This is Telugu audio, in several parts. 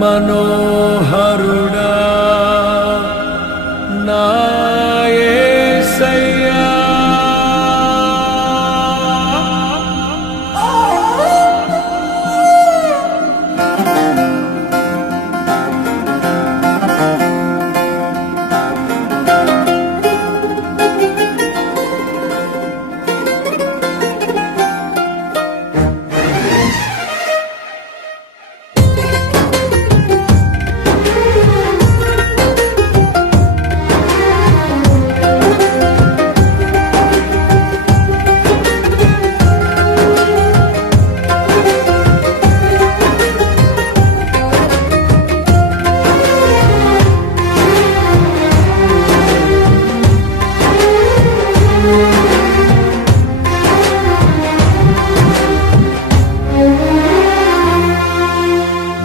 మనోహరుడా నా యేసయ్యా.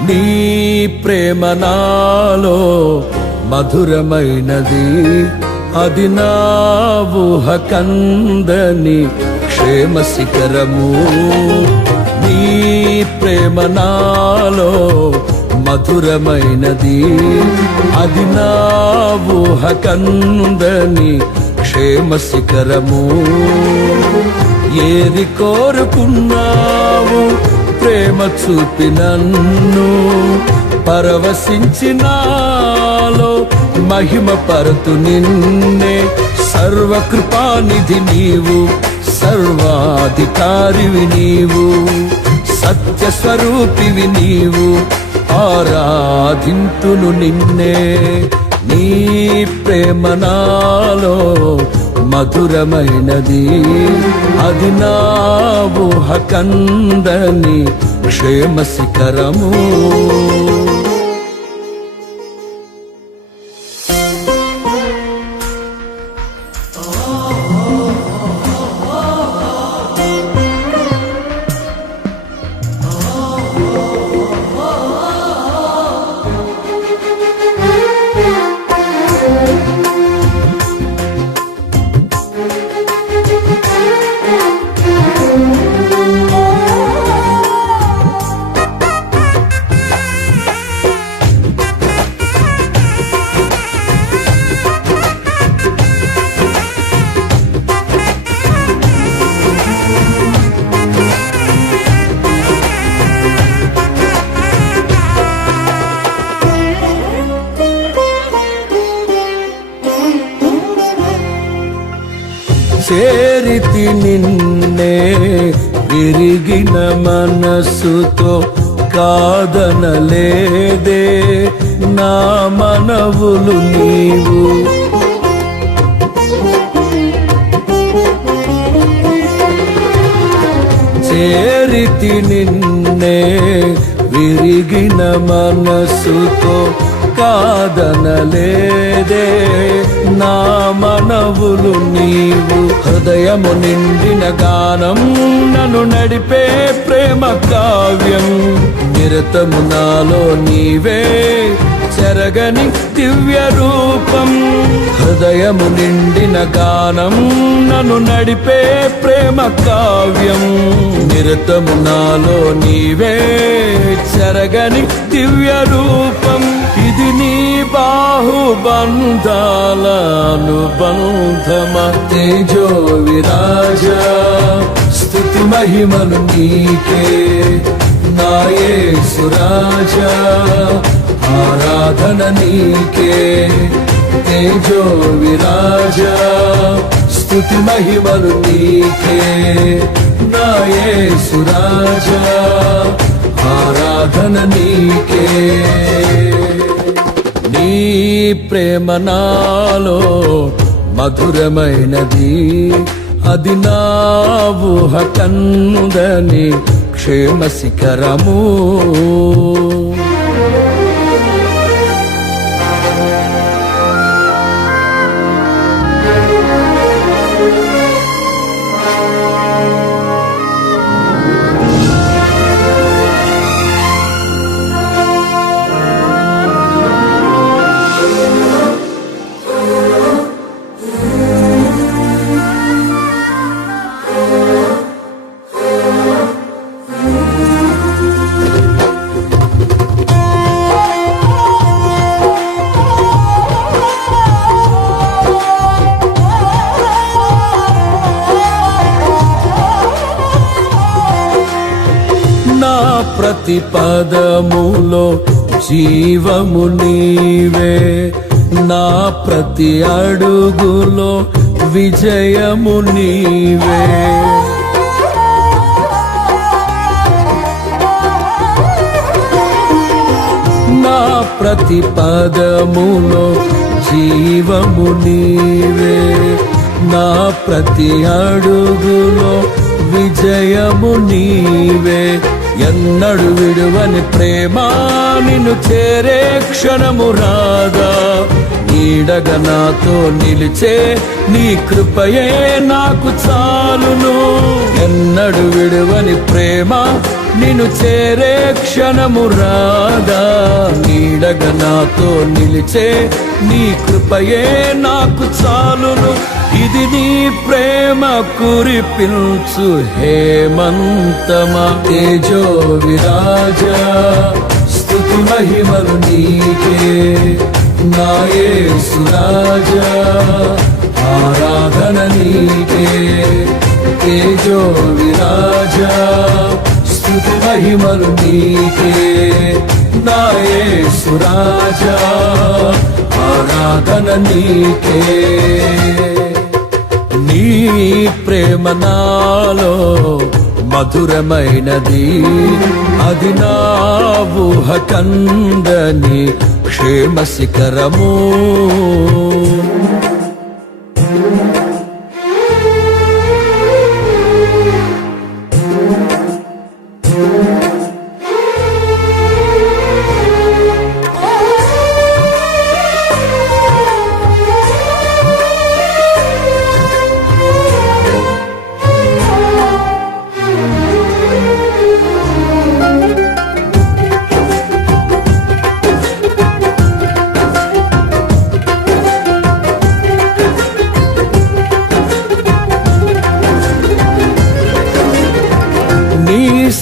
నీ ప్రేమ నాలో మధురమైనది, అది నా ఊహ కందని క్షేమ శిఖరము. నీ ప్రేమ నాలో మధురమైనది, అది నా ఊహ కందని క్షేమ శిఖరము. ఏది కోరుకున్నావు ప్రేమ చూపి నన్ను పరవశించినాలో మహిమ పరతు నిన్నే. సర్వకృపానిధి నీవు, సర్వాధికారివి నీవు, సత్యస్వరూపివి నీవు, ఆరాధింతును నిన్నే. నీ ప్రేమ నాలో మధురమైనది, అది నా ఊహ కందని క్షేమ శిఖరము. చేరితి నిన్నే విరిగిన మనసుతో, కాదనలేదే నా మనవులు నీవు. చేరితి నిన్నే విరిగిన మనసుతో, కాదనలేదే నా మనవులు నీవు. హృదయము నిండిన గానం నన్ను నడిపే ప్రేమ కావ్యం, నిరతము నాలో నీవే చెరగని దివ్య రూపం. హృదయము నిండిన గానం నన్ను నడిపే ప్రేమ కావ్యం, నిరతము నాలో నీవే చెరగని దివ్య రూపం. ఇది నీ బాహుబంధాల అనుబంధమ. తేజో విరాజా స్తుతి మహిమలు నీకే, నా యేసు రాజా ఆరాధన నీకే. తేజో విరాజా స్తుతి మహిమలు నీకే, నా యేసు రాజా ఆరాధన నీకే. నీ ప్రేమ నాలో మధురమైనది, అది నా ఊహ కందని క్షేమ శిఖరము. ప్రతి పదములో జీవము నీవే, నా ప్రతి అడుగులో విజయము నీవే. నా ప్రతి పదములో జీవము నీవే, నా ప్రతి అడుగులో విజయము నీవే. ఎన్నడు విడువని ప్రేమ నిన్ను చేరే క్షణము రాదా, నీడగా నాతో నిలిచే నీ కృపయే నాకు చాలును. ఎన్నడు విడువని ప్రేమ నిన్ను చేరే క్షణము రాదా, నీడగా నాతో నిలిచే నీ కృపయే నాకు చాలును. ఇది నీ ప్రేమ కురిపించు హేమంతమా, తేజో విరాజా స్తుతి మహిమలు నీకే. నా యేసు రాజా ఆరాధన నీకే, తేజో విరాజా స్తుతి మహిమలు నీకే. నా యేసు రాజా ఆరాధన నీకే. నీ ప్రేమ నాలో మధురమైనది, అది నా ఊహ కందని క్షేమ శిఖరము.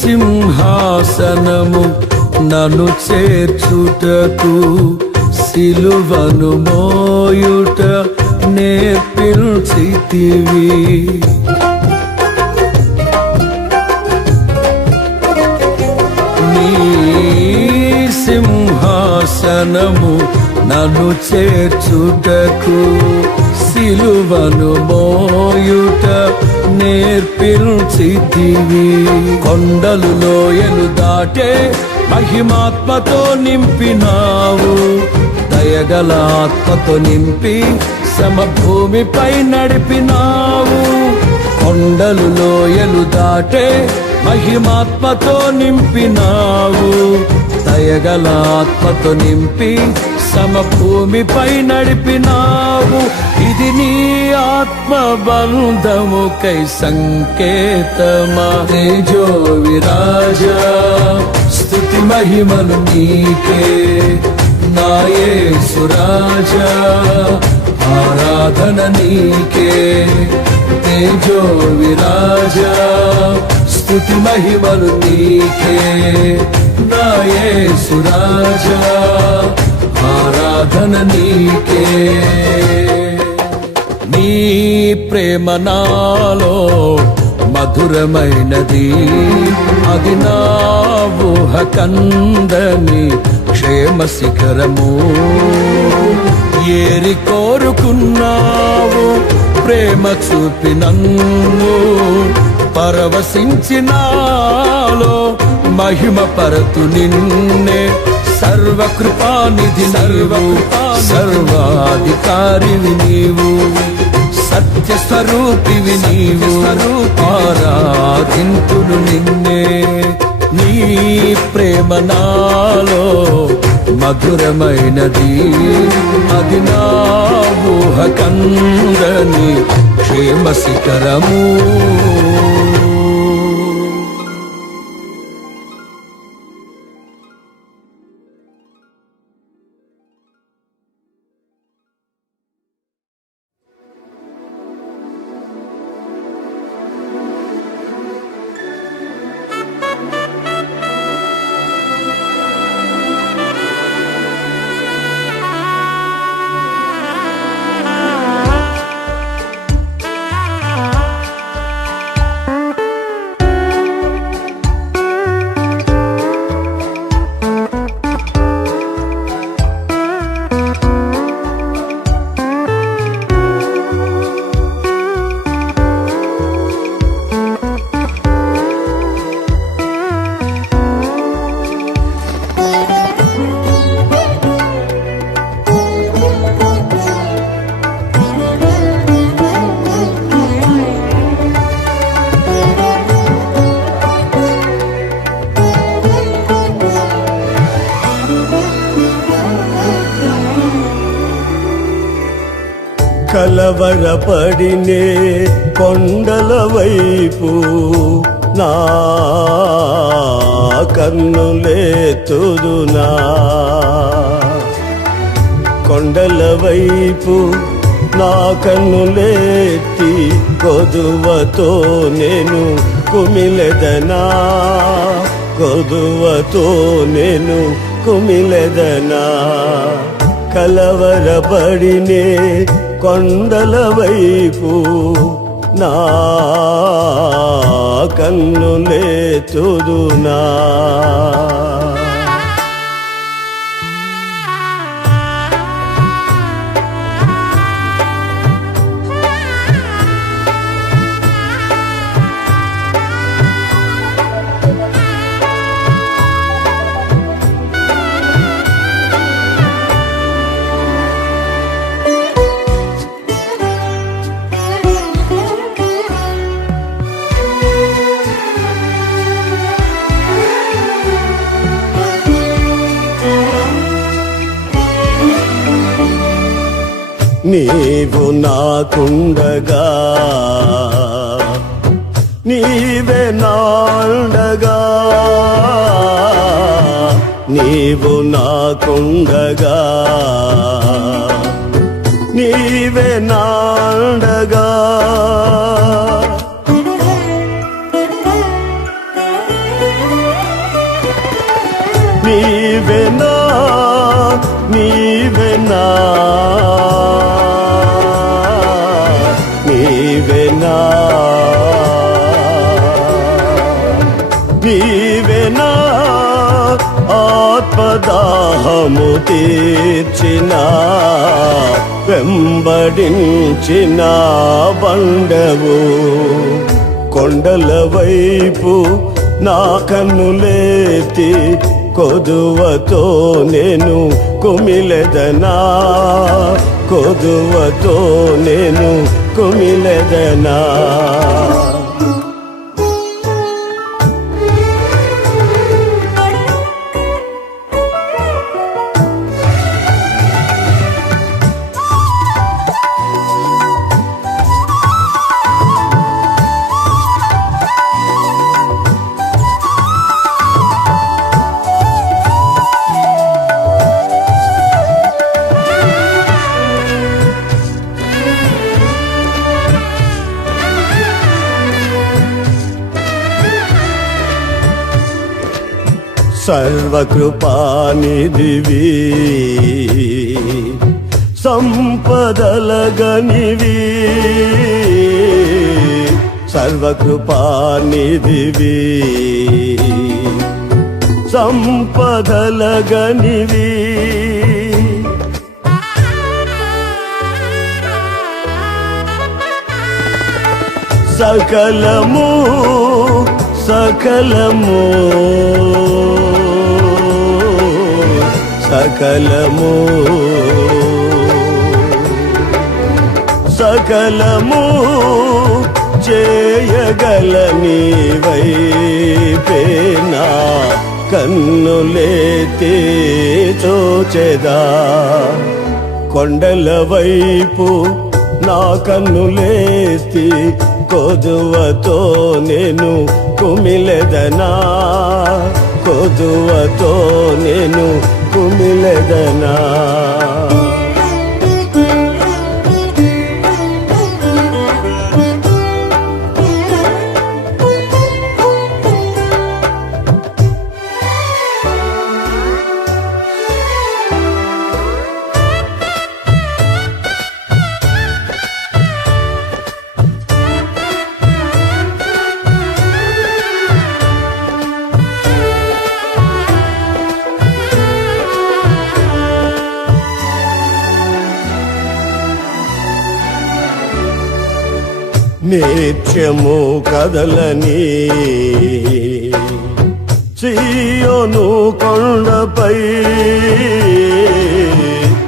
సింహాసనము నన్ను చేర్చుటకు, సిలువను మోయుట నేర్పించితివి. నీ సింహాసనము నన్ను చేర్చుటకు, సిలువను మోయుట నేర్పించితివి. కొండలు లోయలు దాటే మహిమాత్మతో నింపినావు, దయగల ఆత్మతో నింపి సమభూమిపై నడిపినావు. కొండలు లోయలు దాటే మహిమాత్మతో నింపినావు, దయగల ఆత్మతో నింపి సమభూమిపై నడిపినావు. ఇది నీ ఆత్మ బంధముకై సంకేతమా, తేజో విరాజా స్తుతి మహిమలు నీకే. నా యేసు రాజా ఆరాధన నీకే, తేజో విరాజా స్తుతి మహిమలు నీకే. నా యేసు రాజా ఆరాధన నీకే. నీ ప్రేమ నాలో మధురమైనది, అది నా ఊహ కందని క్షేమ శిఖరము. ఏరి కోరుకున్నావు ప్రేమ చూపి నన్ను, పరవశించినాలో మహిమ పరతు నిన్నే. సర్వకృపానిధి నీవు, సర్వాధికారివి నీవు, సత్య స్వరూపివి నీవు, ఆరాధింతును నిన్నే. నీ ప్రేమ నాలో మధురమైనది, అది నా ఊహ కందని క్షేమ శిఖరము. కలవరపడినే కొండల వైపు నా కన్నులెత్తుదునా కొండల వైపు నా కన్నులెత్తి కొదువతో నేను కుమిలెదనా కొదువతో నేను కుమిలెదనా కలవరపడినే కొండల వైపు నా కన్నులెత్తుదునా నీవు నాకుండగా నీవే నాండగా నీవు నాకుండగా నీవే నాండగా నీవే నా నీవే నా నీవేనా నీవేనా ఆత్మదాహము తీర్చిన వెంబడించిన బండవు కొండల వైపు నా కన్నులెత్తి కొదువతో నేను కుమిలెదనా కొదువతో నేను కుమిలెదనా సర్వకృపానిధివి సంపదలగనివి సర్వకృపానిధివి సంపదలగనివి సకలము సకలము సకలము సకలము చేయగలని వైపేనా కన్నులెత్తి చూచెదా కొండల వైపు నా కన్నులెత్తి కొదువతో నేను కుమిలెదనా కొదువతో నేను కుమిలెదనా నిత్యము కదలని సీయోను కొండపై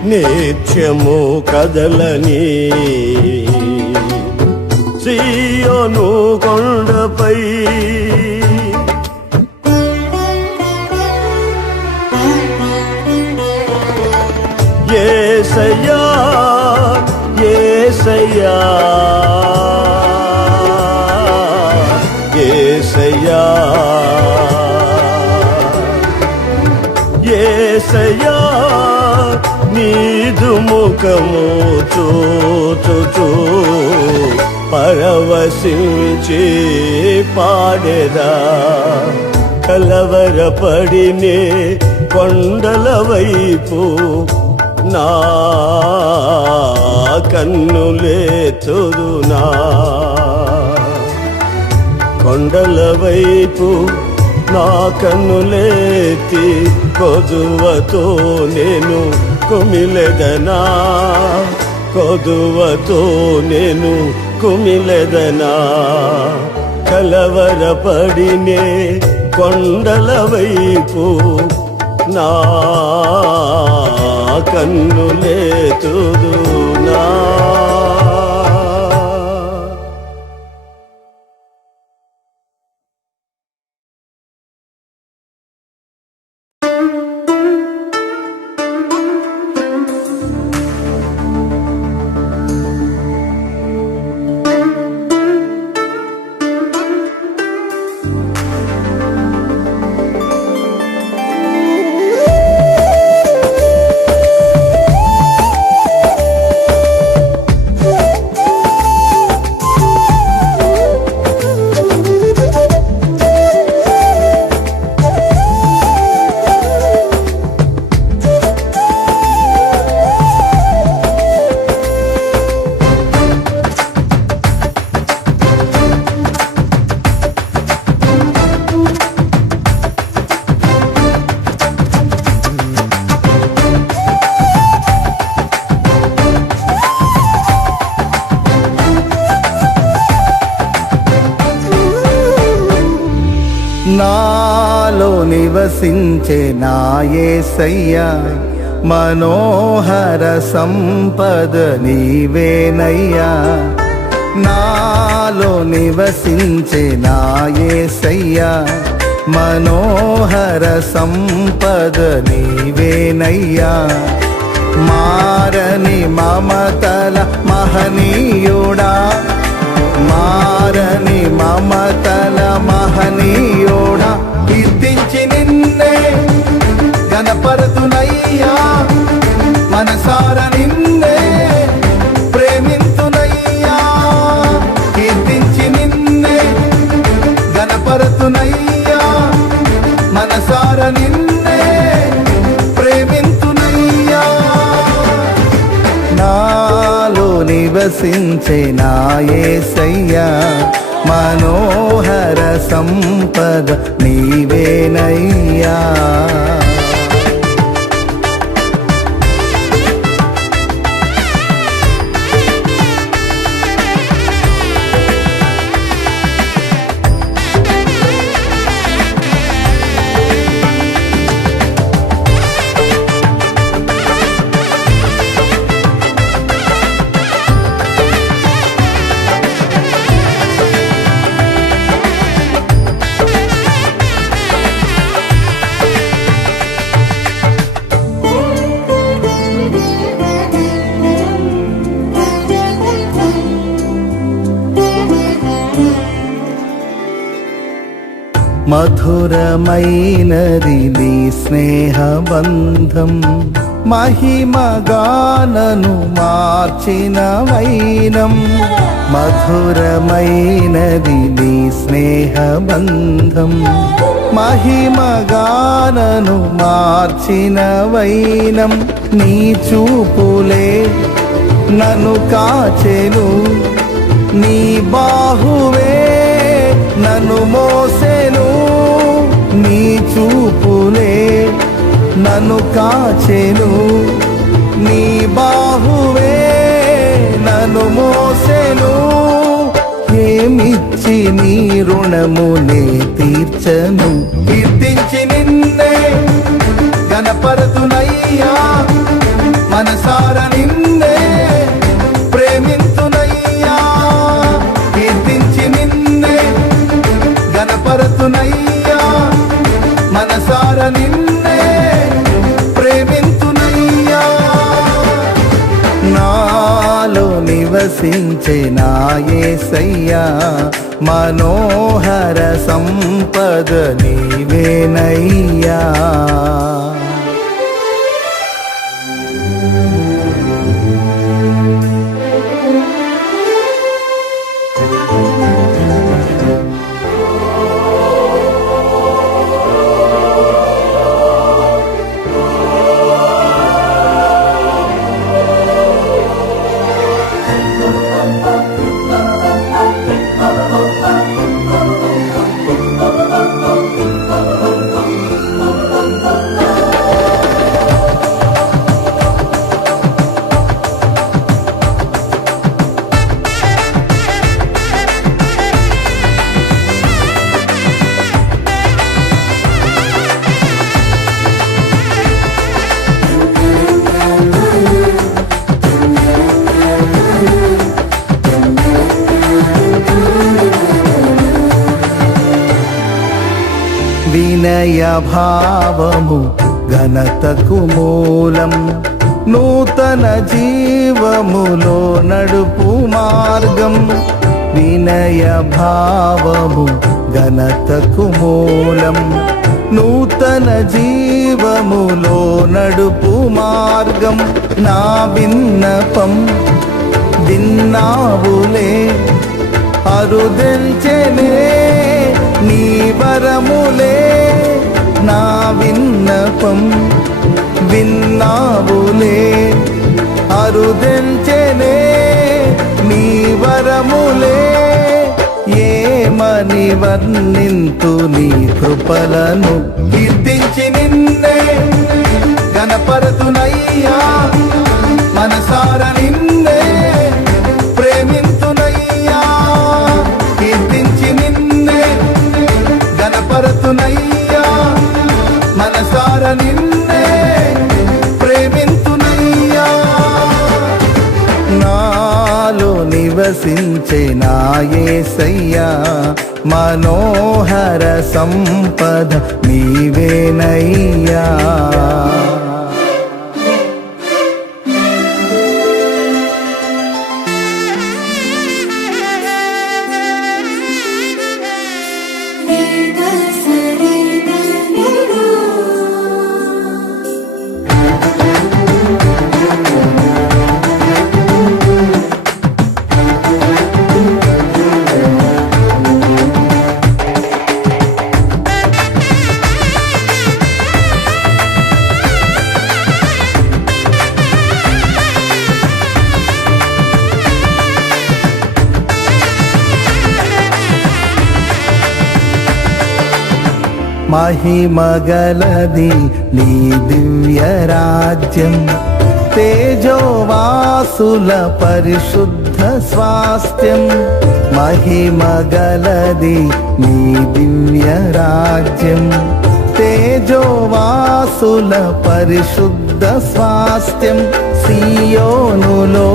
నిత్యము కదలని సీయోను కొండపై యేసయ్యా యేసయ్యా యేసయ్యా యేసయ్యా యేసయ్యా నీదు ముఖము చూచుచూ పరవశించి పాడెదా కలవరపడినే కొండల వైపు నా కన్నులేతుదునా కొండల వైపు నా కన్నులేతి కొదువతో నేను కుమిలెదనా కొదువతో నేను కుమిలెదనా కలవరపడినే కొండల వైపు నా కన్నులేతుదునా నాలో నివసించే నా యేసయ్యా మనోహర సంపద నీవేనయ్యా నాలో నివసించే నా యేసయ్యా మనోహర సంపద నీవేనయ్యా మారని మమతల మహనీయుడా మారని మమతల మహనీయుడా కీర్తించి నిన్నే గణపరతునయ్యా మనసార నిన్నే ప్రేమింతునయ్యా కీర్తించి నిన్నే గణపరతునయ్యా మనసార నిన్నే ప్రేమింతునయ్యా నాలో నివసించే నా యేసయ్యా మనోహర సంపద నీవేనయ్యా మధురమైనది నీ స్నేహబంధం మహిమగానను మార్చిన వైనం మధురమైనది నీ స్నేహబంధం మహిమగానను మార్చిన వైనం నీ చూపులే నన్ను కాచెను నీ బాహువే నన్ను మోసెను నీ చూపులే నన్ను కాచెను నీ బాహువే నన్ను మోసెను ఏమిచ్చి నీ రుణమునే తీర్చను కీర్తించి నిన్నే గణపరతునయ్యా మనసార నిన్నే ప్రేమింతునయ్యా కీర్తించి నిన్నే గణపరతునయ్యా మనసార నిన్నే ప్రేమింతునయ్యా నాలో నివసి నివసించే నా యేసయ్యా మనోహర సంపద నీవేనయ్యా. వినయ భావము ఘనతకు మూలం, నూతన జీవములో నడుపు మార్గం. వినయ భావము ఘనతకు మూలం, నూతన జీవములో నడుపు మార్గం. నా విన్నపం విన్నావులే, అరుదెల్చెనే నీ వరములే. నా విన్నపం విన్నావులే, అరుదెల్చెనే నీ వరములే. ఏమని వర్ణింతు నీ కృపలను, కీర్తించి నిన్నే గణపరతునయ్యా. మనసార నిన్నే ప్రేమింతునయ్యా, కీర్తించి నిన్నే గణపరతునయ్యా. మనసార నిన్నే ప్రేమింతునయ్యా. నాలో నివసించే నా యేసయ్యా మనోహర సంపద నీవేనయ్యా. మహిమగలది నీ దివ్య రాజ్యం, తేజోవాసుల పరిశుద్ధ స్వాస్థ్యం. మహిమగలది నీ దివ్య రాజ్యం, తేజోవాసుల పరిశుద్ధ స్వాస్థ్యం. సియోనులో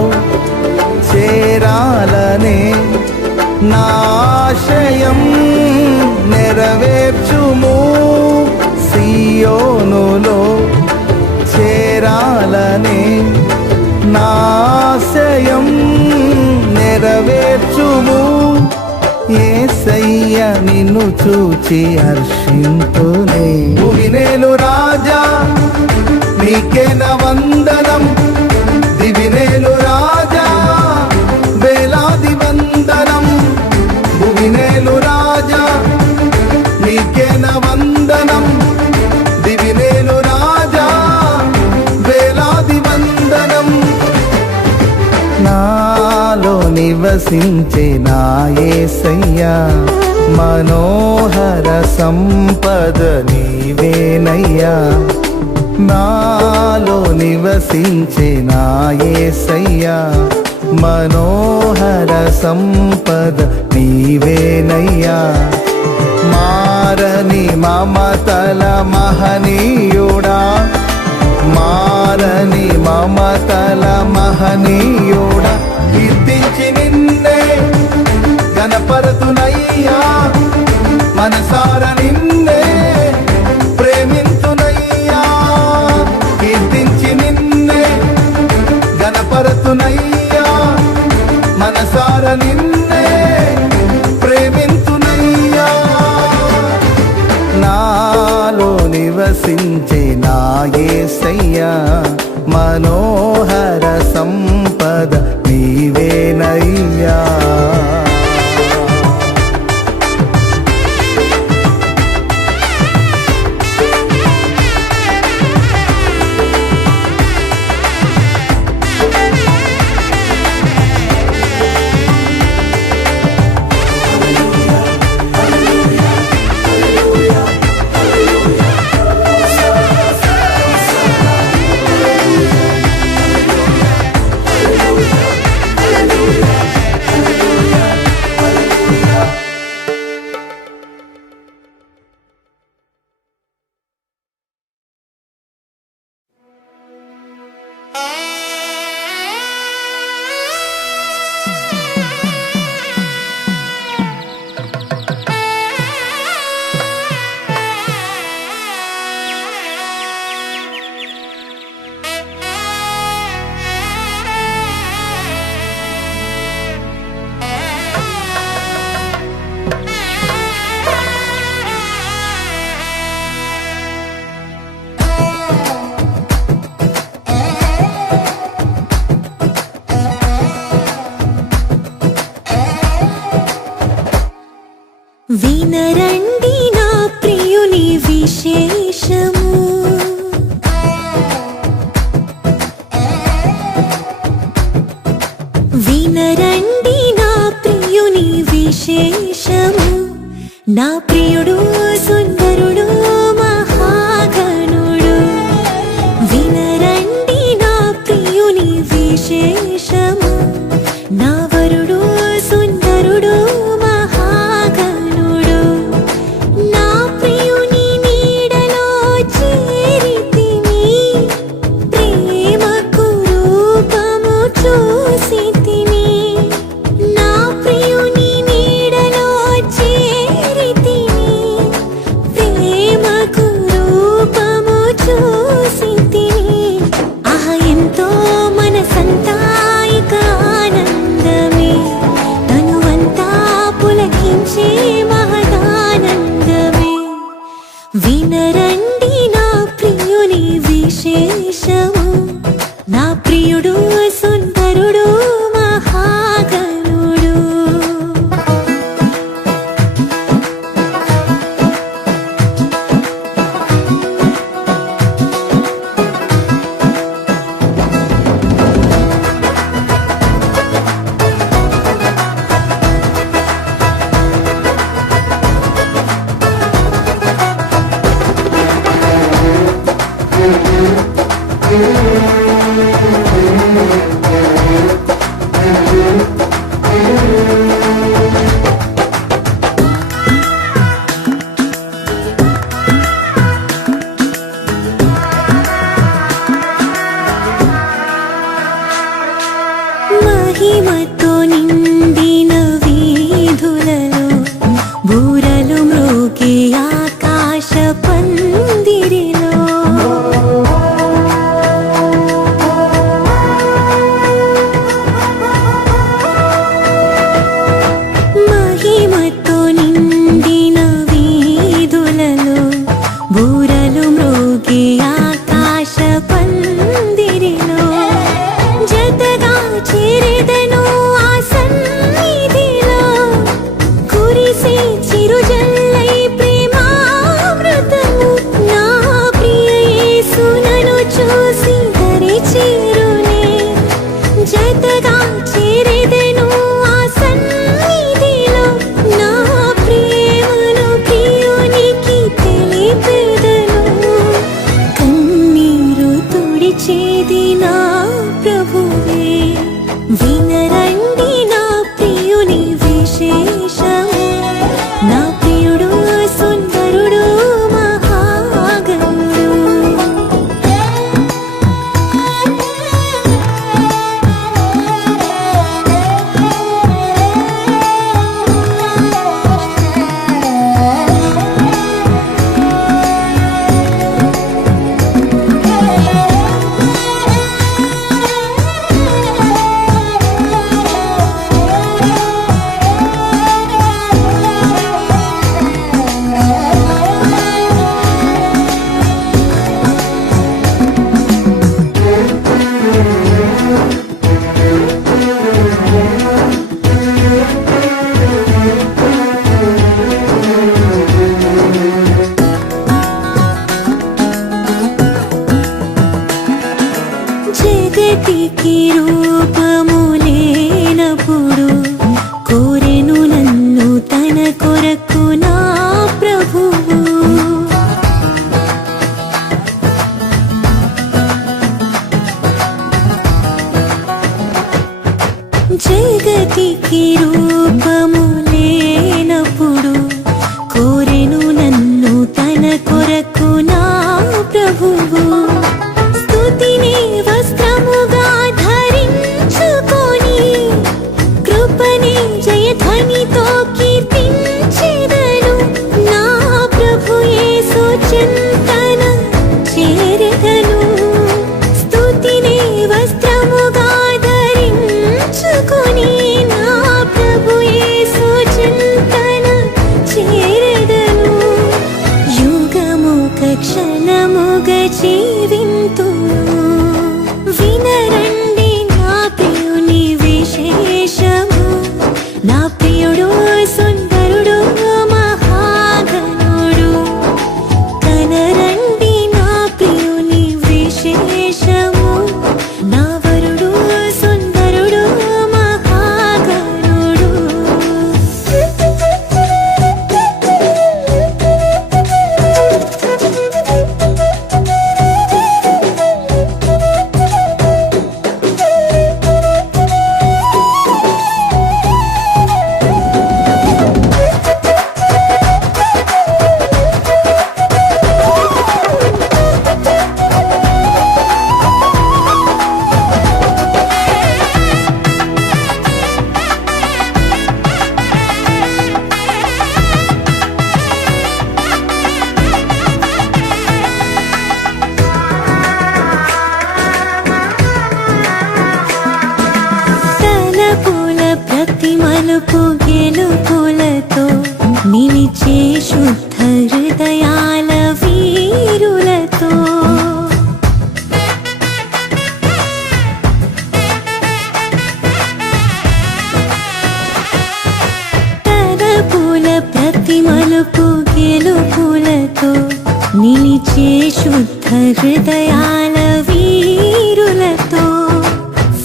చేరాలనే నాశయం నెరవేర్చుము. సియోనులో చేరాలనే నాశయం నెరవేర్చుము. యేసయ్య నిన్ను చూచి హర్షింతునే. భువినేలు రాజా నీకేన వందనం, దివినేలు రాజా వేలాది వందనం. భువినేలు రాజా నీకేన వందనం, దివినేలు రాజా వేలాది వందనం. నాలో నివసించే నా యేసయ్యా మనోహర సంపద నీవేనయ్యా. నాలో నివసించే నా యేసయ్యా మనోహర సంపద నీవేనయ్యా. మారని మమతల మహనీయుడా, మారని మమతల మహనీయుడా. కీర్తించి నిన్నే గణపరతునయ్యా. మనసార నిన్నే ప్రేమింతునయ్యా, కీర్తించి నిన్నే గణపరతునయ్యా. నివసించే నా యేసయ్యా, మనోహర సంపద నీవేనయ్యా. వినరండి నా ప్రియుని విశేషము, వినరండి నా ప్రియుని విశేషము. నా ప్రియుడు సుందరుడు మహాగణుడు, వినరండి నా ప్రియుని విశేషము. నా వరుడు సుందరుడు మహాగణుడు, నా ప్రియుని నీడలో చేరితిని, ప్రేమకు రూపము చూసితిని. నా ప్రియుని నీడలో చేరితిని, ప్రేమకు రూపము చూసితిని. ఆహా ఎంతో మనసంతా ఇక ఆనందమే, తనువంతా పులకించే మహదానందమే. వినరండి నా ప్రియుని విశేషము, నా ప్రియుడు సుందరుడు మహాగణుడు. మహిమతో నిండిన వీధులలో బూరలు మ్రోగే ఆకాశ పందిరిలో, మహిమతో నిండిన వీధులలో బూరలు మ్రోగే ఆకాశ పందిరిలో, జతగా చేరెదను ఆ సన్నిధిలో, కురిసే చిరుజల్లై ప్రేమామృతము నా రూపము లేనప్పుడు కోరెను నన్ను తన కొరకు నా ప్రభువు. జగతికి రూపము లేనప్పుడు కోరెను నన్ను తన కొరకు నా ప్రభువు. స్తుతిని వస్త్రముగా ధరించుకొని కృపని జయధ్వనితో కీర్తించెదను. నా ప్రభు యేసు చింతన చేరెదను. స్తుతిని వస్త్రముగా ధరించుకొని నా ప్రభు యేసు చింతన చేరెదను. యుగముగ క్షణముగ జీవింతును. వినరండి నా ప్రియుని విశేషము. నా ప్రియుడు సుందరుడు మహాగణుడు. కనరండి నా ప్రియుని విశేషము. నా వరుడు సుందరుడు మహాగణుడు. తలపుల ప్రతి మలుపు గెలుపులతో నిలిచే శుద్ధ హృదయాల వీరులతో. తలపుల ప్రతి మలుపు గెలుపులతో నిలిచే శుద్ధ హృదయాల వీరులతో.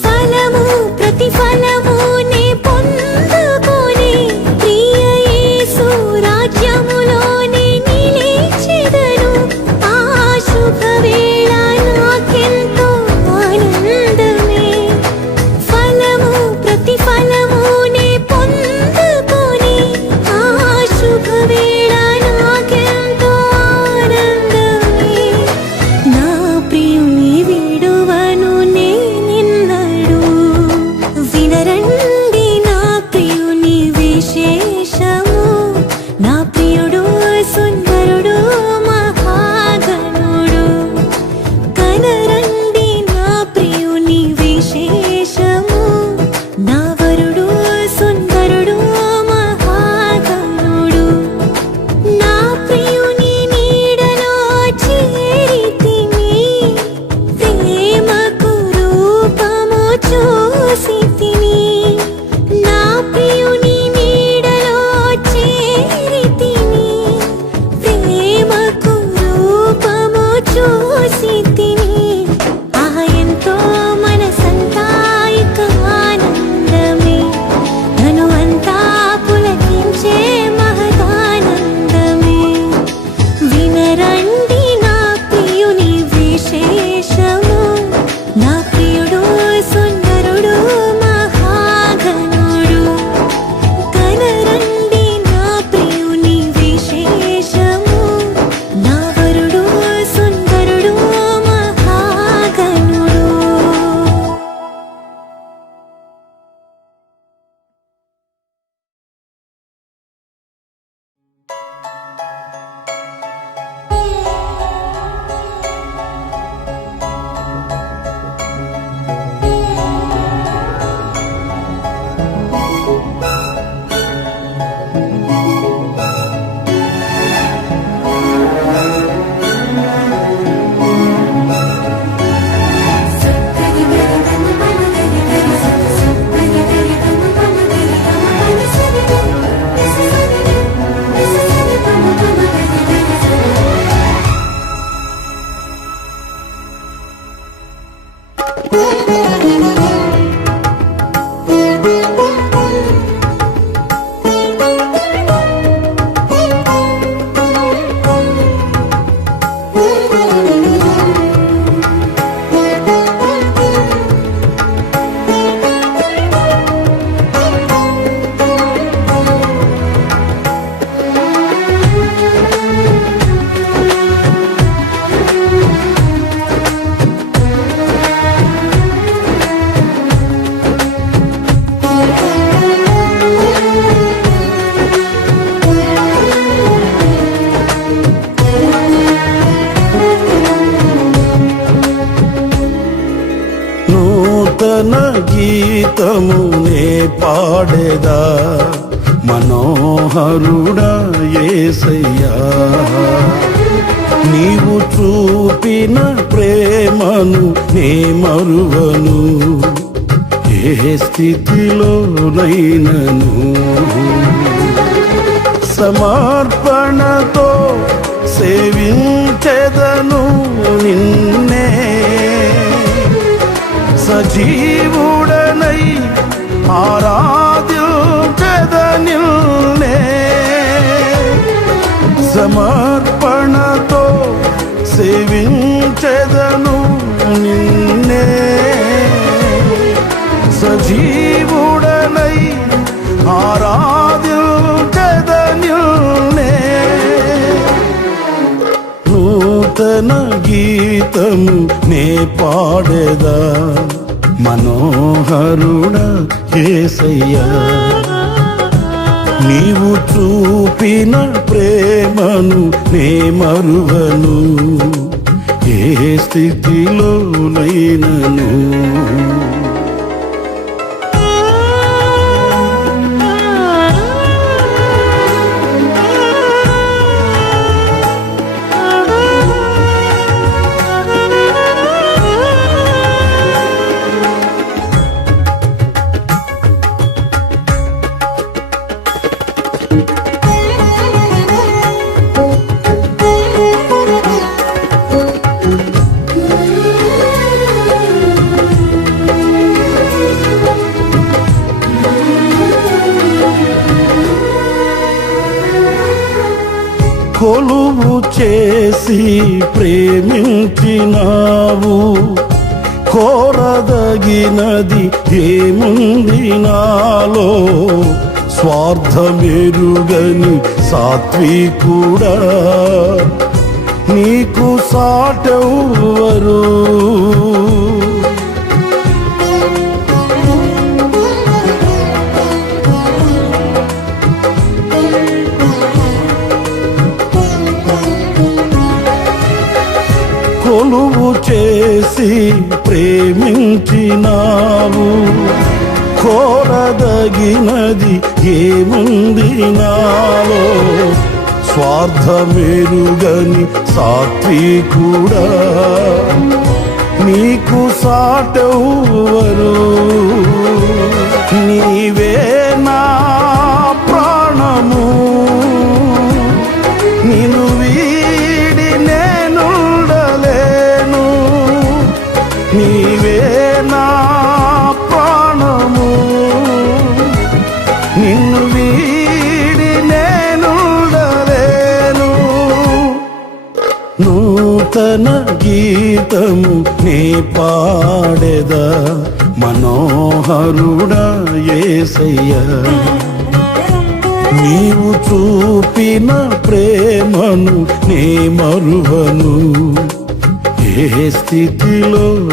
ఫలము ప్రతిఫలము నే పొందుకొని ప్రియ యేసు రాజ్యములోనే నిలిచెదను. ఆ శుభవేళ నాకెంతో ఆనందమే. ఫలము ప్రతిఫలము నే పొందుకొని ఆ శుభవేళ నాకెంతో ఆనందమే. నా ప్రియ గీతమునే పాడేదా మనోహరుడా యేసయ్యా నీవు చూపిన ప్రేమను నే మరువను ఏ స్థితిలోనైనను సమర్పణతో సేవించెదను నిన్నే సజీవుడనై ఆరాధ్యుచెదనిల్నే సమర్పణతో సేవించెదను నిన్నే సజీవుడనై ఆరాధ్యుచెదనిల్నే నూతన గీతము నే పాడేదా మనోహరుడా యేసయ్యా నీవు చూపిన ప్రేమను నే మరువను ఏ స్థితిలోనైనను కొలువు చేసి ప్రేమించినావు కోరదగినది ఏముంది నాలో స్వార్థమెరుగని సాత్వికుడా నీకు సాటెవ్వరు కొలువు చేసి ప్రేమించినావు కోరదగినది ఏముంది నాలో స్వార్థమెరుగని సాత్వికుడా నీకు సాటెవ్వరు నీవే నా ప్రాణము నిన్ను వీడి నేనుండలేను నీవే నా ప్రాణము నిన్ను వీడి నేనుండలేను నూతన గీతము నే పాడేదా మనోహరుడా యేసయ్యా నీవు చూపిన ప్రేమను నే మరువను ఏ స్థితిలోనైనను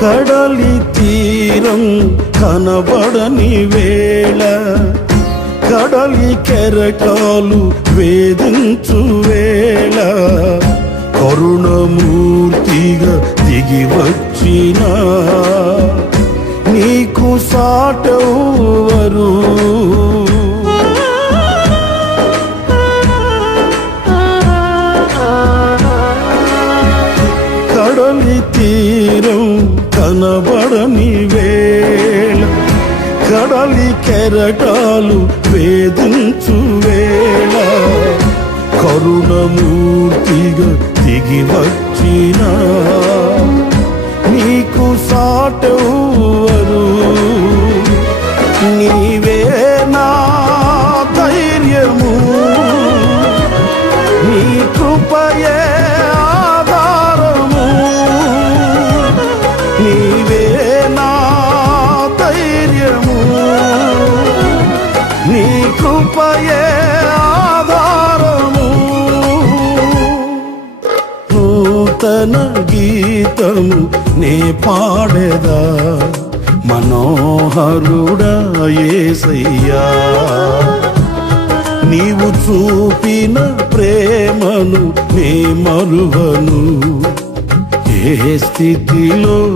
కడలి తీరం కనబడని వేళ కడలి కెరటాలు వేధించు వేళ కరుణమూర్తిగా దిగి వచ్చిన నీకు సాటెవ్వరు కడలి తీరం కనబడని వేళ కడలి కెరటాలు వేధించు వేళ కరుణమూర్తిగా దిగి వచ్చిన నీకు సాటెవ్వరు నీవే నీవే నా ధైర్యము, నీ కృపయే ఆధారము. నూతన గీతము నే పాడేదా మనోహరుడా యేసయ్యా. నీవు చూపిన ప్రేమను నే మరువను, ఏ స్థితిలోనైనను.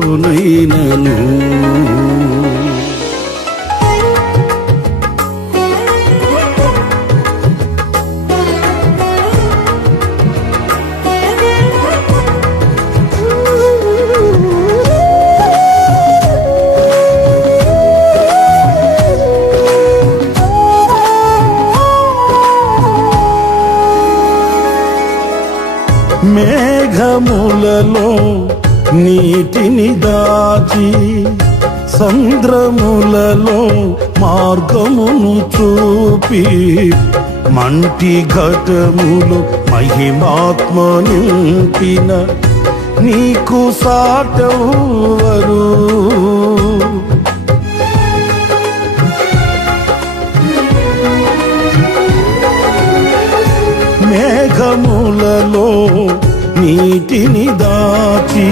మేఘములలో నీటిని దాచి, సంద్రములలో మార్గమును చూపి, మంటి ఘటములు మహిమాత్మ నింపిన నీకు సాటెవ్వరు. మేఘములలో నీటిని దాచి,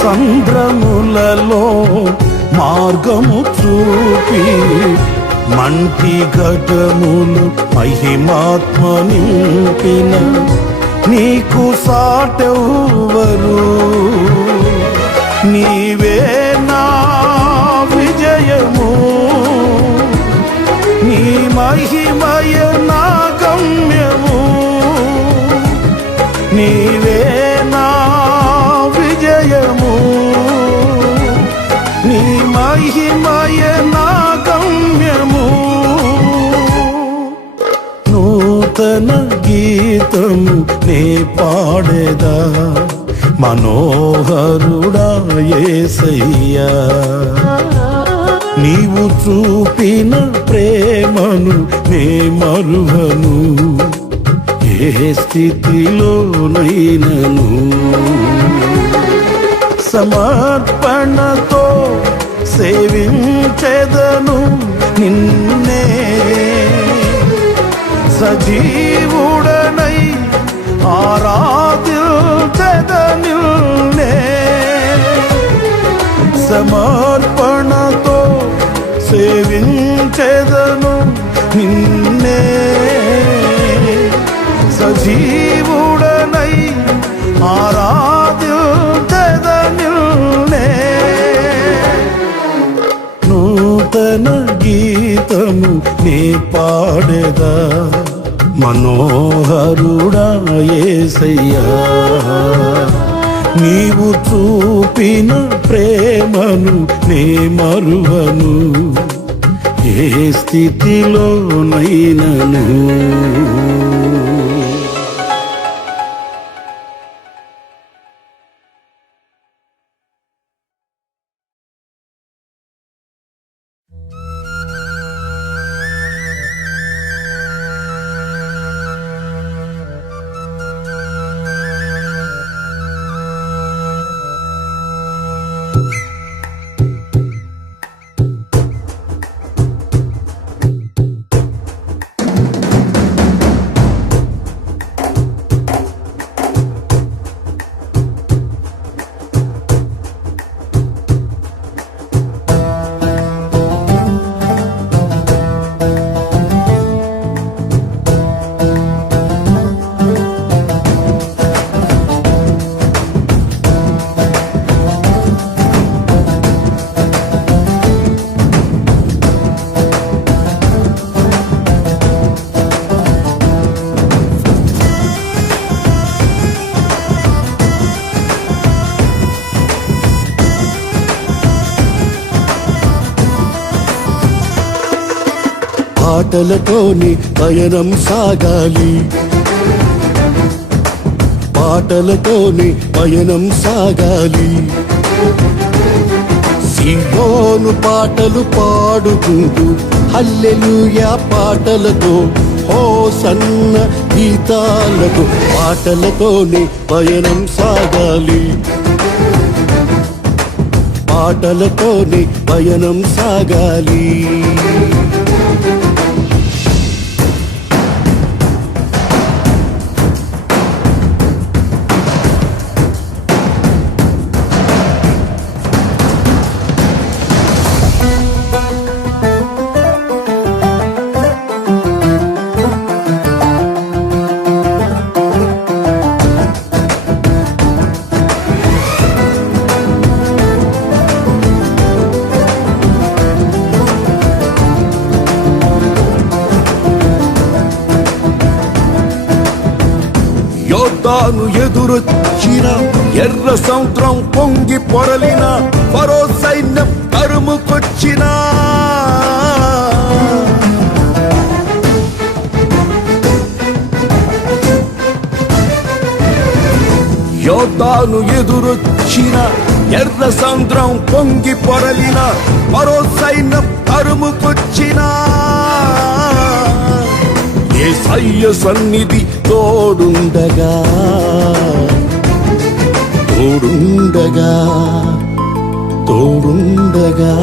సంద్రములలో మార్గము చూపి, మంటి ఘటములు మహిమాత్మ నింపిన నీకు సాటెవ్వరు. నీవే నా విజయము, నీ మహిమయ నా గమ్యము. నీవే నా విజయము, నీ మహిమయ నా గమ్యము. నూతన గీతము నే పాడేదా మనోహరుడా యేసయ్యా. నీవు చూపిన ప్రేమను నే మరువను, ఏ స్థితిలోనైనను. సమర్పణతో సేవించెదను నిన్నే, సజీవుడనై ఆరాధించెదనిన్నే. సమర్పణతో సేవించెదను నిన్నే, సజీవుడనై ఆరాధించెదనిన్నే. నూతన గీతము నే పాడేదా మనోహరుడా యేసయ్యా. నీవు చూపిన ప్రేమను నే మరువను, ఏ స్థితిలోనైనను. పాటలతోని పయనం సాగాలి, పాటలతోని పయనం సాగాలి. సీయోను పాటలు పాడుకుంటూ హల్లెలూయా పాటలతో, హోసన్న గీతాలతో, పాటలతోని పయనం సాగాలి. పాటలతోనే పయనం సాగాలి. యోర్దాను ఎదురొచ్చిన ఎర్ర సముద్రం పొంగి పొరలిన ఫరో సైన్యం తరుముకొచ్చిన యోర్దాను ఎదురొచ్చిన ఎర్ర సముద్రం పొంగి పొరలిన ఫరో సైన్యం తరుముకొచ్చిన యేసయ్య సన్నిధి తోడుండగా తోడుండగా తోడుండగా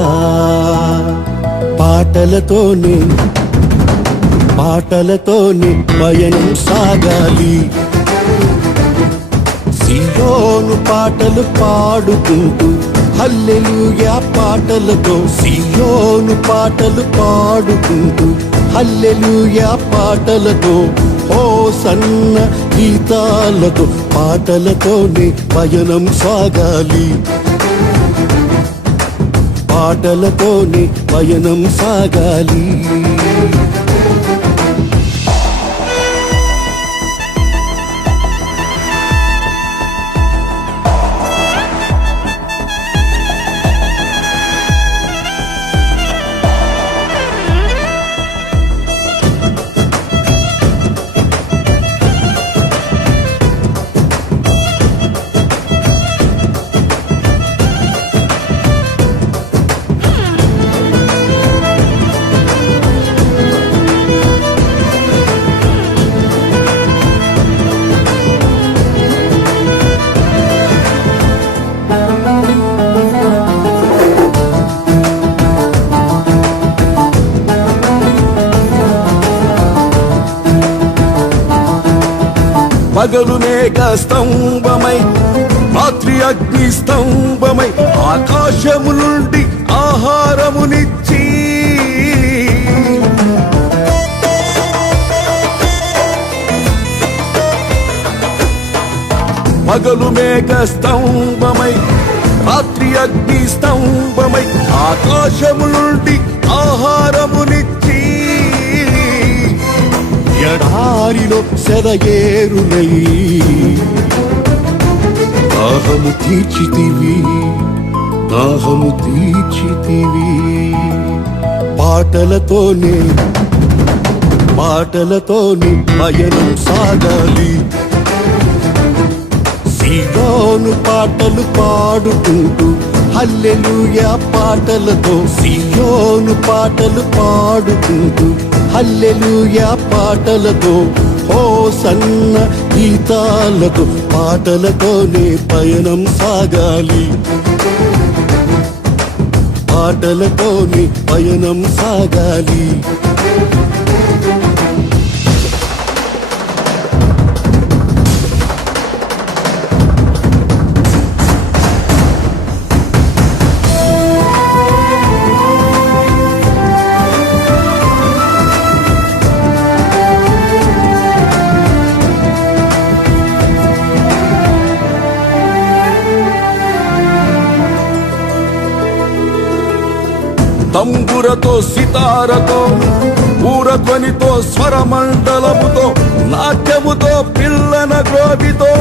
పాటలతోనే పాటలతోనే పయనం సాగాలి. సియోను పాటలు పాడుకుంటూ హల్లెలూయా పాటలతో సియోను పాటలు పాడుకుంటూ హల్లెలూయా పాటలతో హోసన్న గీతాలతో పాటలతోనే పయనం సాగాలి. పాటలతోనే పయనం సాగాలి. పగలు మేఘ స్తంభమై రాత్రి అగ్ని స్తంభమై ఆకాశము నుండి ఆహారమునిచ్చి పగలు మేఘ స్తంభమై రాత్రి అగ్ని స్తంభమై ఆకాశము నుండి ఆహారమునిచ్చి ఎడారిలో సెలయేరులై దాహము తీర్చితివి దాహము తీర్చితివి. పాటలతోనే పాటలతోనే పయనం సాగాలి. సియోను పాటలు పాడుకుంటూ హల్లెలూయా పాటలతో సియోను పాటలు పాడుకుంటూ హల్లెలూయా పాటలతో హోసన్న గీతాలతో పాటలతోనే పయనం సాగాలి. పాటలతోనే పయనం సాగాలి. తంబురతో సితారతో ఊరధ్వనితో స్వరమండలముతో నాట్యముతో పిల్లన గ్రోవితో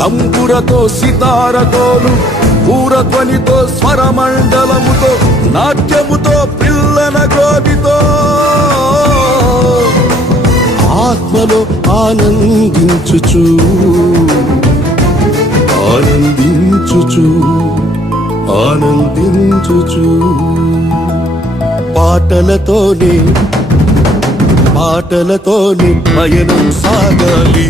తంబురతో సితారతోను ఊరధ్వనితో స్వరమండలముతో నాట్యముతో పిల్లన గ్రోవితో ఆత్మలో ఆనందించుచు ఆనందించుచు ఆనందించుచు పాటలతోనే పాటలతోనే పయనం సాగాలి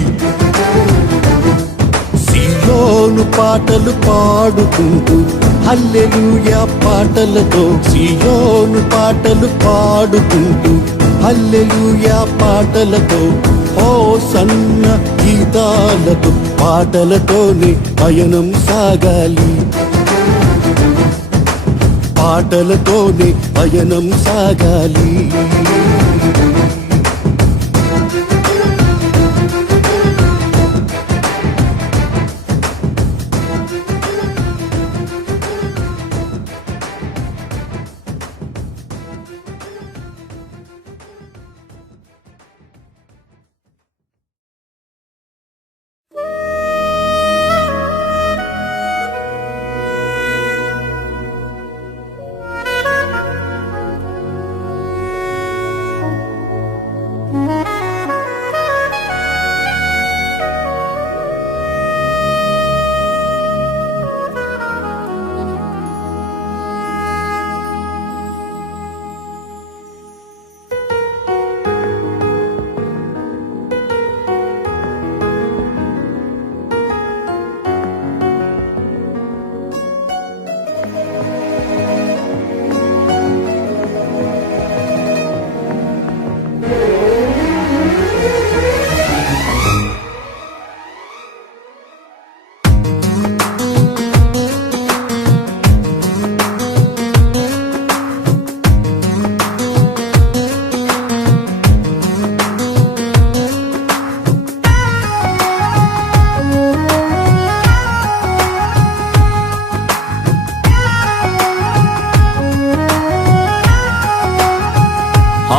సియోను పాటలు పాడుకుంటూ హల్లెలూయా పాటలతో సియోను పాటలు పాడుకుంటూ హల్లెలూయా పాటలతో హోసన్న గీతాలతో పాటలతోనే పయనం సాగాలి పాటలతోనే పయనం సాగాలి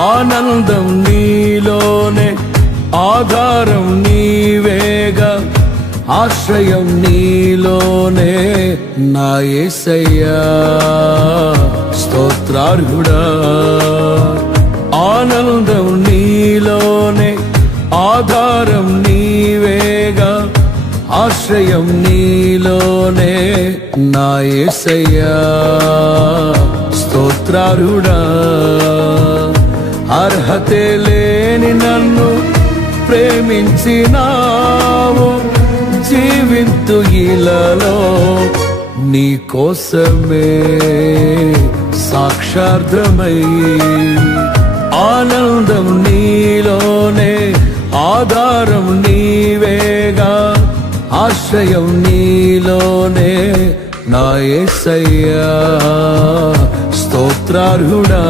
ఆనందం నీలోనే ఆధారం నీవేగా ఆశ్రయం నీలోనే నా యేసయ్యా స్తోత్రార్హుడా ఆనందం నీలోనే ఆధారం నీవేగా ఆశ్రయం నీలోనే నా యేసయ్యా స్తోత్రార్హుడా అర్హతే లేని నన్ను ప్రేమించినావు జీవింతు ఇలలో నీ కోసమే సాక్షార్థమై ఆనందం నీలోనే ఆధారం నీవేగా ఆశ్రయం నీలోనే నా యేసయ్యా స్తోత్రార్హుడా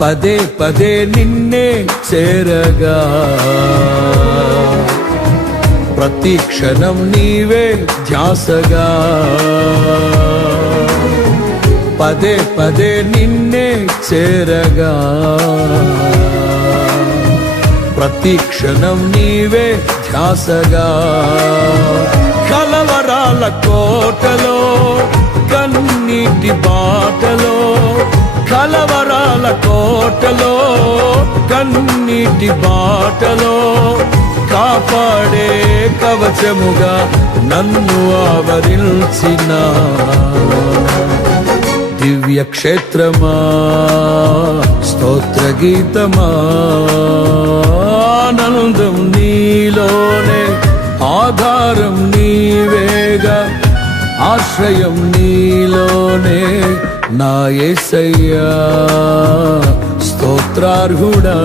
పదే పదే నిన్నే చేరగా ప్రతి క్షణం నీవే ధ్యాసగా పదే పదే నిన్నే చేరగా ప్రతి క్షణం నీవే ధ్యాసగా కలవరాల కోటలో కన్నీటి బాటలో కలవరాల కోటలో కన్నీటి బాటలో కాపాడే కవచముగా నన్ను ఆవరించిన దివ్య క్షేత్రమా స్తోత్ర గీతమా ఆనందం నీలోనే ఆధారం నీవేగా ఆశ్రయం నీలోనే నా యేసయ్యా స్తోత్రార్హుడా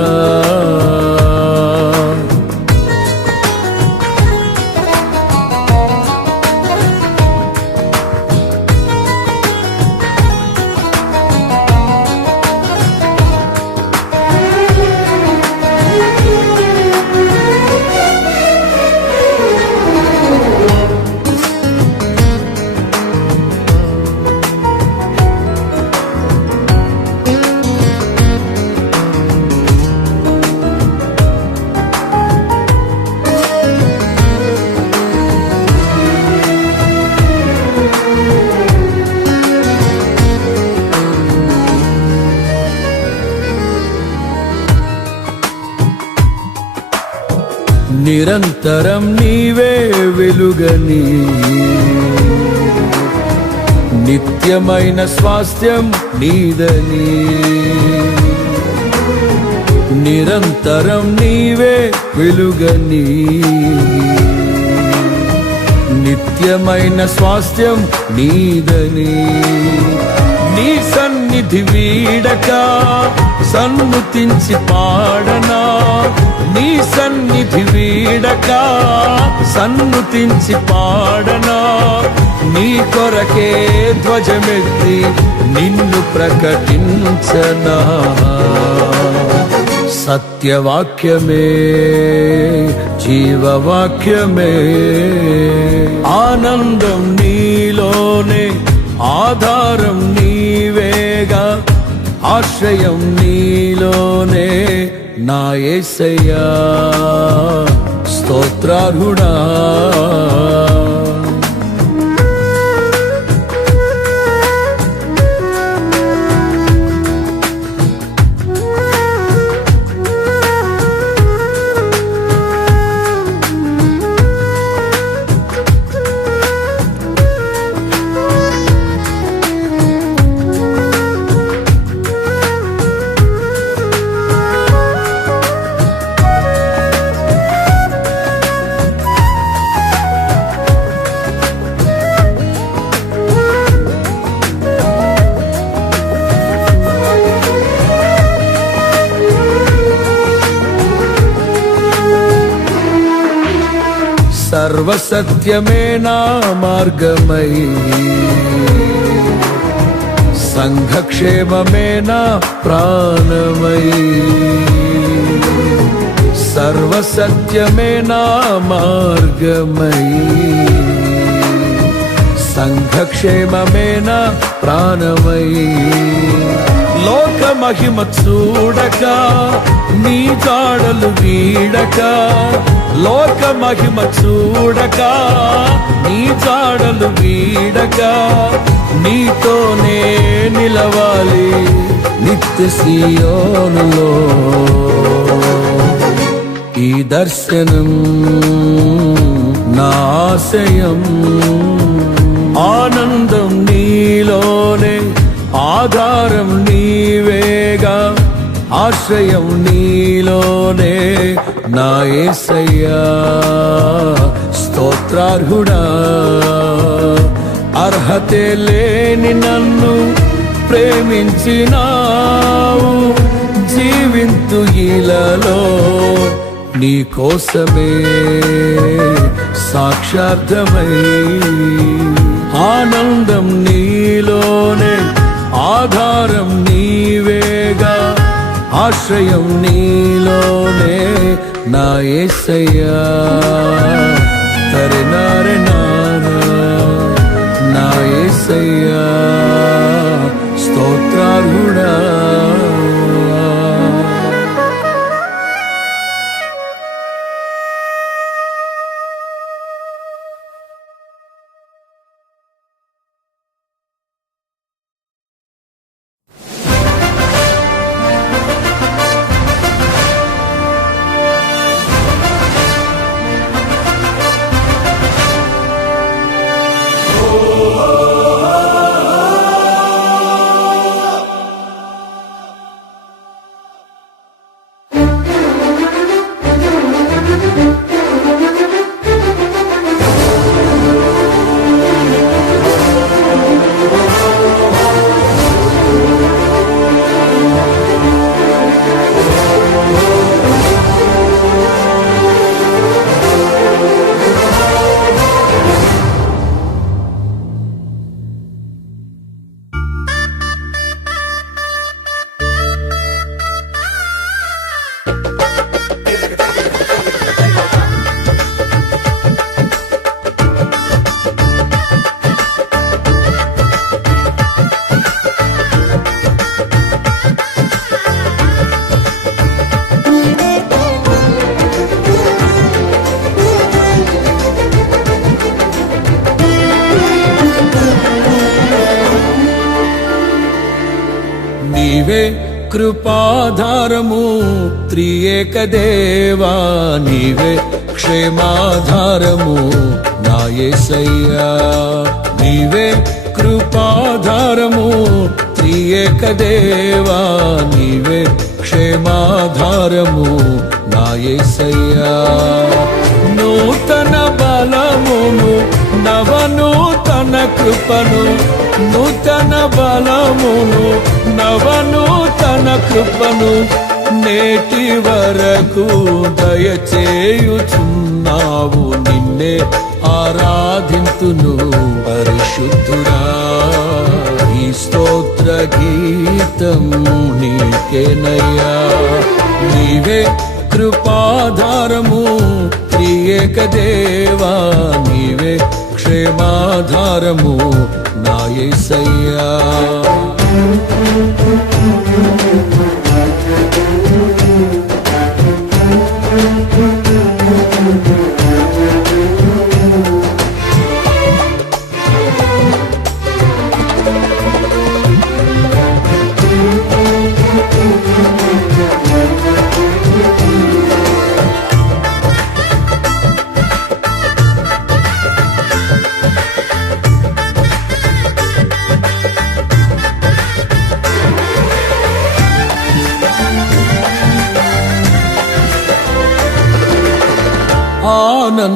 నిరంతరం నీవే వెలుగని నిత్యమైన స్వాస్థ్యం నీదని నిరంతరం నీవే వెలుగని నిత్యమైన స్వాస్థ్యం నీదని నీ సన్నిధి వీడక సన్నుతించి పాడనా నీ సన్నిధి వీడక సన్నుతించి పాడనా నీ కొరకే ధ్వజమెత్తి నిన్ను ప్రకటించనా సత్యవాక్యమే జీవవాక్యమే ఆనందం నీలోనే ఆధారం నీవేగా ఆశ్రయం నీలోనే నా యేసయ్యా స్తోత్రార్హుడా సర్వసత్యమే నా మార్గమై సంఘక్షేమమే నా ప్రాణమై సర్వసత్యమే నా మార్గమై సంఘక్షేమమే నా ప్రాణమై లోక మహిమ చూడక నీ జాడలు వీడక లోక మహిమ చూడక నీ జాడలు వీడక నీతోనే నిలవాలి నిత్య సీయోనులో ఈ దర్శనం నా ఆశయం ఆనందం నీలోనే ఆధారం నీవేగా ఆశ్రయం నీలోనే నా యేసయ్యా స్తోత్రార్హుడా అర్హతే లేని నన్ను ప్రేమించినావు జీవింతు ఇలలో నీ కోసమే సాక్షార్థమై ఆనందం నీలోనే ఆధారం నీవేగా ఆశ్రయం నీలోనే నా యేసయ్యా తరెనారె నారా నా యేసయ్యా స్తోత్రార్హుడా నీవే కృపాధారము త్రియేక దేవా నీవే క్షేమాధారము నా యేసయ్యా. నీవే కృపాధారము త్రియేక దేవా, నీవే క్షేమాధారము నా యేసయ్యా. నూతన బలమును నవనూతన కృపను, నూతన బలమును నవనూతన కృపను నేటి వరకు దయచేయుచున్నావు. నిన్నే ఆరాధింతును పరిశుద్ధుడా. ఈ స్తోత్ర గీతం నీకేనయ్యా. నీవే కృపాధారము త్రియేక దేవా, నీవే క్షేమాధారము నా యేసయ్యా.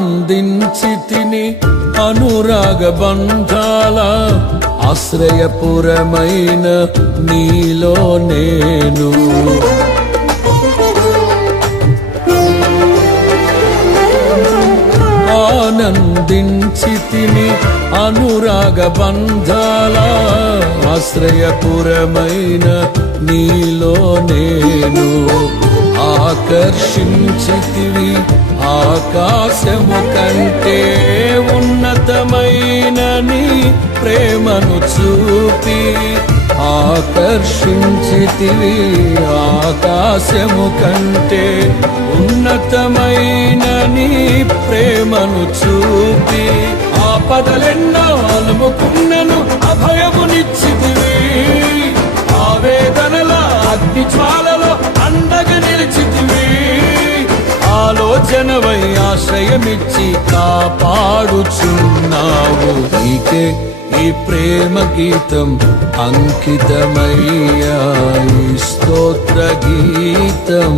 ఆనందించితిని అనురాగ బంధాల ఆశ్రయపురమైన నీలో నేను. ఆనందించితిని అనురాగ బంధాల ఆశ్రయపురమైన నీలో నేను. ఆకర్షించితివి ఆకాశము కంటే ఉన్నతమైన నీ ప్రేమను చూపి. ఆకర్షించితివి ఆకాశము కంటే ఉన్నతమైన నీ ప్రేమను చూపి. ఆపదలెన్నో అలుముకున్నను అభయమునిచ్చితివి. ఆవేదనల అగ్ని జ్వాలలో అండగా నిలిచితివి. ఆలోచనవై ఆశ్రయమిచ్చి కాపాడుచున్నావు. నీకే ఈ ప్రేమ గీతం అంకితమయ్యా. ఈ స్తోత్ర గీతం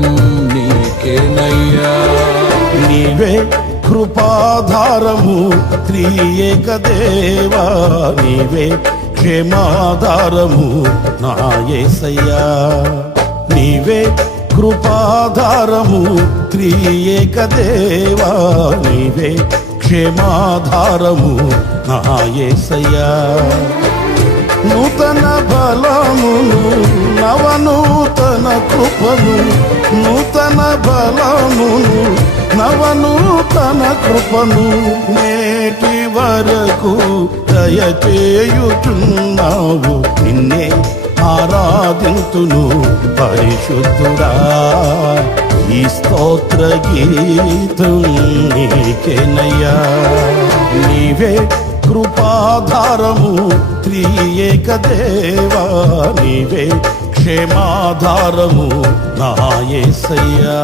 నీకేనయ్యా. నీవే కృపాధారము త్రియేక దేవా, నీవే క్షేమాధారము నా యేసయ్యా. నీవే కృపాధారము త్రియేక దేవా, నీవే క్షేమాధారము నా యేసయ్యా. నూతన బలమును నవనూతన కృపను, నూతన బలమును నవనూతన కృపను నేటి వరకు దయచేయుచున్నావు. నిన్నే ఆరాధింతును పరిశుద్ధుడా. ఈ స్తోత్ర గీతం నీకేనయ్యా. నీవే కృపాధారము త్రియేక దేవా, నీవే క్షేమాధారము నా యేసయ్యా.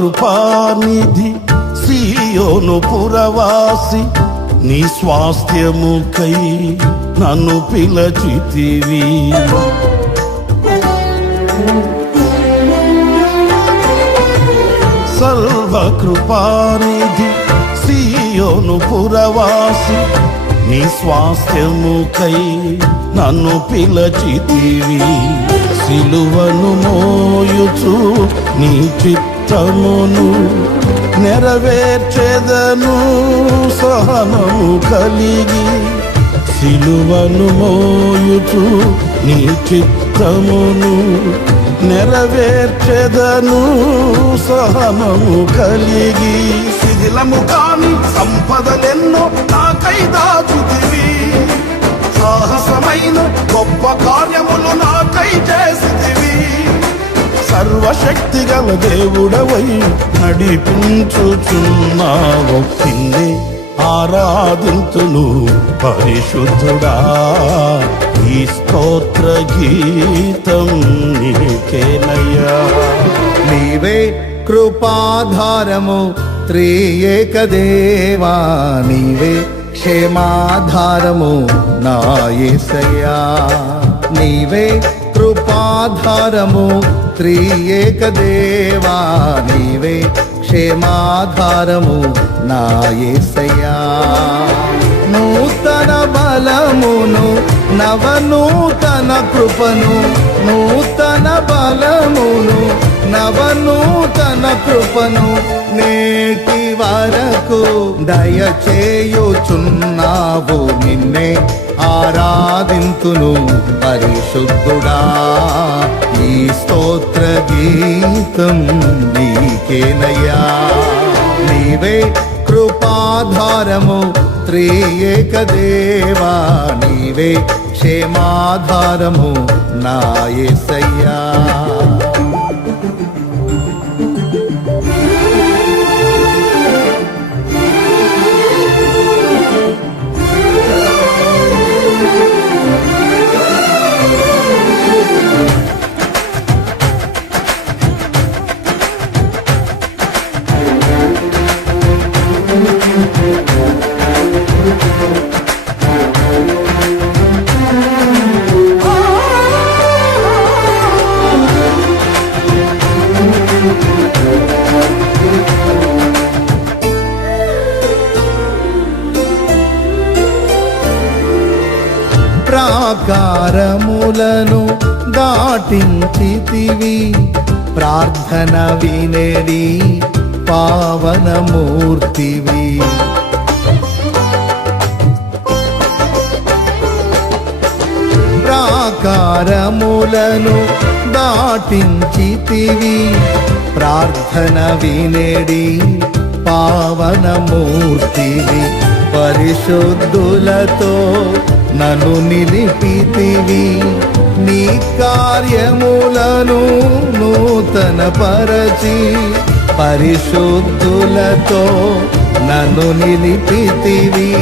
సర్వకృపానిధి సీయోను పురవాసి, నీ స్వాస్థ్యముకై నన్ను పిలచితివి. సర్వకృపానిధి సీయోను పురవాసి, నీ స్వాస్థ్యముకై నన్ను పిలచితివి. సిలువను మోయుచు నీ చిత్తమును నెరవేర్చెదను సహనము కలిగి. సిలువను మోయుచు నీ చిత్తమును నెరవేర్చెదను సహనము కలిగి. శిథిలము కాని సంపదలెన్నో నాకై దాచుతివి, సాహసమైన గొప్ప కార్యములు నాకై చేసితివి. సర్వశక్తి గల దేవుడవై నడిపించుచున్నావు. నిన్నే ఆరాధింతును పరిశుద్ధుడా, ఈ స్తోత్ర గీతం నీకేనయ్యా. నీవే కృపాధారము త్రియేక దేవా, నీవే క్షేమాధారము నా యేసయ్యా. నీవే కృపాధారము త్రియేక దేవా, నీవే క్షేమాధారము నా యేసయ్యా. నూతన బలమును నవనూతన కృపను, నూతన బలమును నవనూతన కృపను నేటి వరకు దయచేయుచున్నావు. నిన్నే ఆరాధింతును పరిశుద్ధుడా, ఈ స్తోత్ర గీతం నీకేనయ్యా. నీవే కృపాధారము త్రియేక దేవా, నీవే క్షేమాధారము నా యేసయ్యా. ప్రాకారములను దాటించితివి, ప్రార్థన వినేడి పావనమూర్తివి. ప్రాకారములను దాటించితివి, ప్రార్థన వినేడి పావనమూర్తివి. పరిశుద్ధులతో నన్ను నిలిపితివి, నీ కార్యములను నూతన పరచి. పరిశుద్ధులతో నన్ను నిలిపితివి,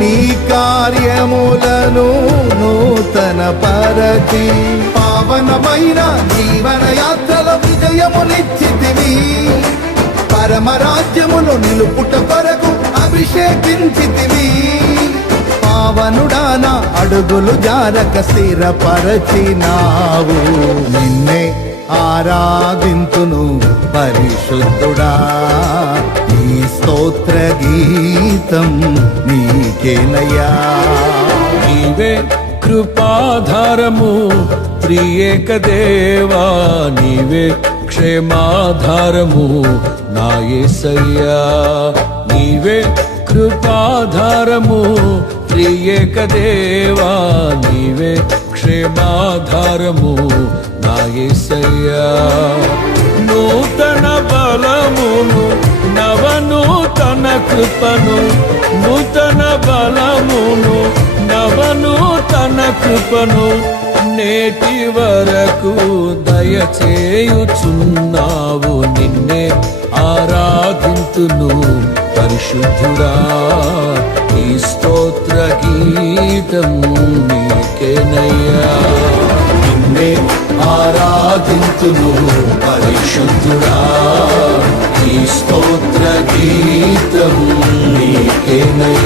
నీ కార్యములను నూతన పరచి. పావనమైన జీవన యాత్రలో విజయమునిచ్చితివి, పరమరాజ్యమును నిలుపుట కొరకు అభిషేకించితివి. పావనుడాన అడుగులు జారక స్థిరపరచినావు. నిన్నే ఆరాధింతును పరిశుద్ధుడా, ఈ స్తోత్ర గీతం నీకేనయ్యా. నీవే కృపాధారము త్రియేక దేవా, నీవే క్షేమాధారము నా యేసయ్యా. నీవే కృపాధారము త్రియేక దేవా, నీవే క్షేమాధారము నా యేసయ్యా. నూతన బలమును నవనూతన కృపను, నూతన బలమును నవనూతన కృపను నేటి వరకు దయచేయుచున్నావు. నిన్నే ఆరాధింతును పరిశుద్ధుడా, ఈ స్తోత్ర గీతం నీకేనయ్యా. నిన్నే ఆరాధింతును పరిశుద్ధుడా, ఈ స్తోత్ర గీతం నీకేనయ్యా.